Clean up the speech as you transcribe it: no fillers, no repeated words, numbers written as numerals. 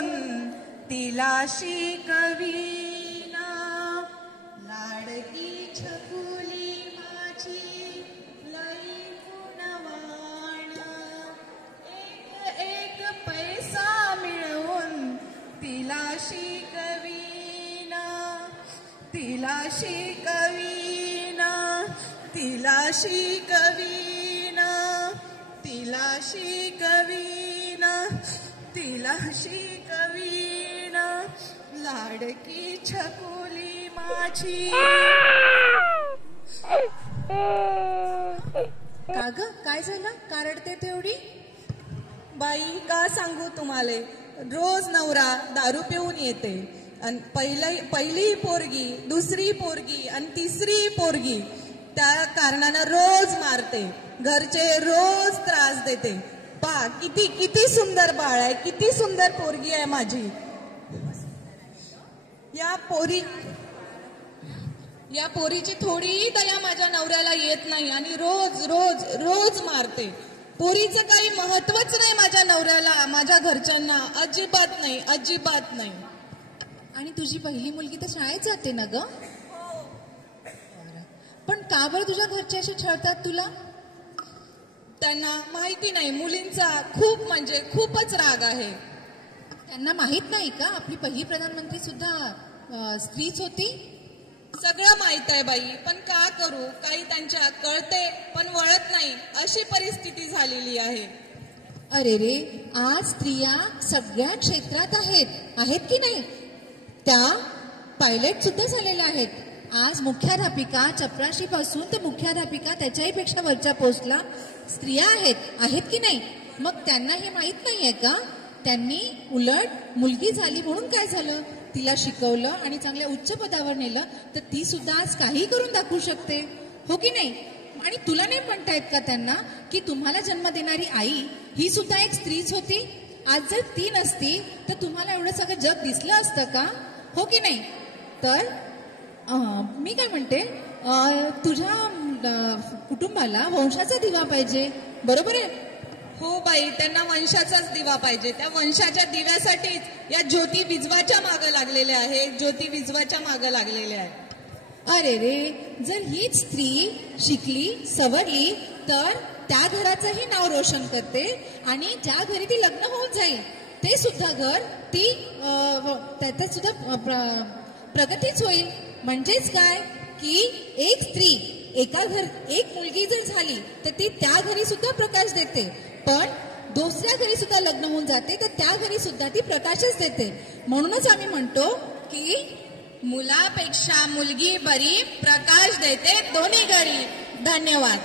मिळवून तिला शिकविना, लाडकी छकुली माझी लई गुणवाण, एक एक पैसा मिळवून तिला शिकविना, तिला शिकविना, तिला शिकविना, तिला शिकविना, तिला शिकविना, लाडकी छकुली माझी. का ग, काय झालं? का रडते तेवढी? बाई का सांगू तुम्हाला, रोज नवरा दारू पिऊन येते आणि पहिली पोरगी, दुसरी पोरगी आणि तिसरी पोरगी त्या कारणानं रोज मारते, घरचे रोज त्रास देते. पा किती किती सुंदर बाळ आहे, किती सुंदर पोरगी आहे माझी. या पोरीची थोडी दया माझ्या नवऱ्याला येत नाही आणि रोज रोज रोज मारते. पोरीचं काही महत्वच नाही माझ्या नवऱ्याला, माझ्या घरच्यांना अजिबात नाही, अजिबात नाही. आणि तुझी पहिली मुलगी तर शाळेत जाते ना ग? पण का बरं तुझ्या घरचे असे छळतात तुला? त्यांना माहिती नाही, मुलींचा खूप म्हणजे खूपच राग आहे. त्यांना माहित नाही का आपली पहिली प्रधानमंत्री सुद्धा स्त्रीच होती? सगळं माहित आहे बाई, पण का करू, काही त्यांच्या कळते पण वळत नाही, अशी परिस्थिती झालेली आहे. अरे रे, आज स्त्रिया सगळ्या क्षेत्रात आहेत की नाही? त्या पायलट सुद्धा झालेल्या आहेत. आज मुख्याध्यापिका, चपराशीपासून तर मुख्याध्यापिका त्याच्याही पेक्षा वरच्या पोस्टला स्त्रिया आहेत की नाही? मग त्यांना हे माहित नाहीये का? त्यांनी उलट मुलगी झाली म्हणून काय झालं, तिला शिकवलं आणि चांगल्या उच्च पदावर नेलं तर ती सुद्धा आज काही करून दाखवू शकते, हो की नाही? आणि तुला नाही म्हणतायत का त्यांना की तुम्हाला जन्म देणारी आई ही सुद्धा एक स्त्रीच होती? आज जर ती नसती तर तुम्हाला एवढं सगळं जग दिसलं असतं का, हो की नाही? तर मी काय म्हणते, तुझ्या कुटुंबाला वंशाचा दिवा पाहिजे, बरोबर आहे? हो बाई, त्यांना वंशाचाच दिवा पाहिजे. त्या वंशाच्या दिव्यासाठीच या ज्योती विझवाच्या मागं लागलेल्या आहेत, ज्योती विझवाच्या मागं लागलेल्या आहेत. अरे रे, जर हीच स्त्री शिकली सवरली तर त्या घराचंही नाव रोशन करते आणि ज्या घरी ती लग्न होऊन जाईल ते सुद्धा घर ती त्याच्यात सुद्धा प्रगतीच होईल. म्हणजेच काय की एक स्त्री एक मुलगी जर झाली तर ती त्या घरी सुद्धा प्रकाश देते, पण दुसऱ्या घरी सुद्धा लग्न होऊन जाते तर त्या घरी सुद्धा ती प्रकाशच देते. म्हणूनच आम्ही म्हणतो की मुलापेक्षा मुलगी बरी, प्रकाश देते दोन्ही घरी. धन्यवाद.